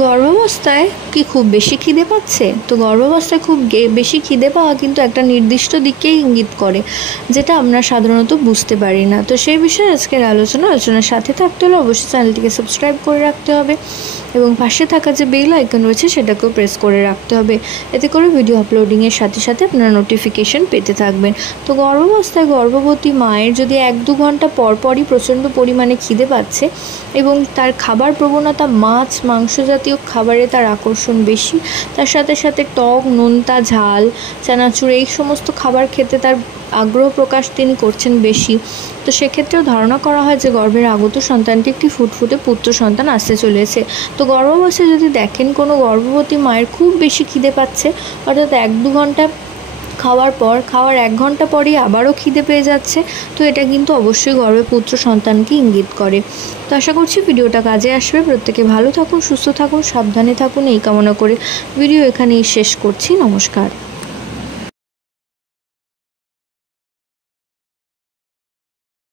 গর্ভাবস্থায় কি খুব বেশি খিদে পাচ্ছে? তো গর্ভাবস্থায় খুব বেশি খিদে পাওয়া কিন্তু একটা নির্দিষ্ট দিকেই ইঙ্গিত করে, যেটা আমরা সাধারণত বুঝতে পারি না। তো সেই বিষয়ে আজকের আলোচনার সাথে থাকতে হলে অবশ্যই চ্যানেলটিকে সাবস্ক্রাইব করে রাখতে হবে এবং পাশে থাকা যে বেল আইকন রয়েছে সেটাকেও প্রেস করে রাখতে হবে। এতে করে ভিডিও আপলোডিংয়ের সাথে সাথে আপনারা নোটিফিকেশন পেতে থাকবেন। তো গর্ভাবস্থায় গর্ভবতী মায়ের যদি 1-2 ঘন্টা পরপরই প্রচণ্ড পরিমাণে খিদে পাচ্ছে এবং তার খাবার প্রবণতা মাছ মাংস জাতীয় খাবারে তার আকর্ষণ বেশি, তার সাথে সাথে টক, নোনতা, ঝাল, চানাচুর এই সমস্ত খাবার খেতে তার আগ্রহ প্রকাশ তিনি করছেন বেশি, তো সেক্ষেত্রেও ধারণা করা হয় যে গর্ভের আগত সন্তানটি একটি ফুটফুটে পুত্র সন্তান আসতে চলেছে। তো গর্ভাবস্থায় যদি দেখেন কোনো গর্ভবতী মায়ের খুব বেশি খিদে পাচ্ছে, অর্থাৎ 1-2 ঘন্টা খাওয়ার 1 ঘন্টা পরেই আবারও খিদে পেয়ে যাচ্ছে, তো এটা কিন্তু অবশ্যই গর্ভে পুত্র সন্তানকে ইঙ্গিত করে। তো আশা করছি ভিডিওটা কাজে আসবে। প্রত্যেকে ভালো থাকুন, সুস্থ থাকুন, সাবধানে থাকুন এই কামনা করে ভিডিও এখানেই শেষ করছি। নমস্কার।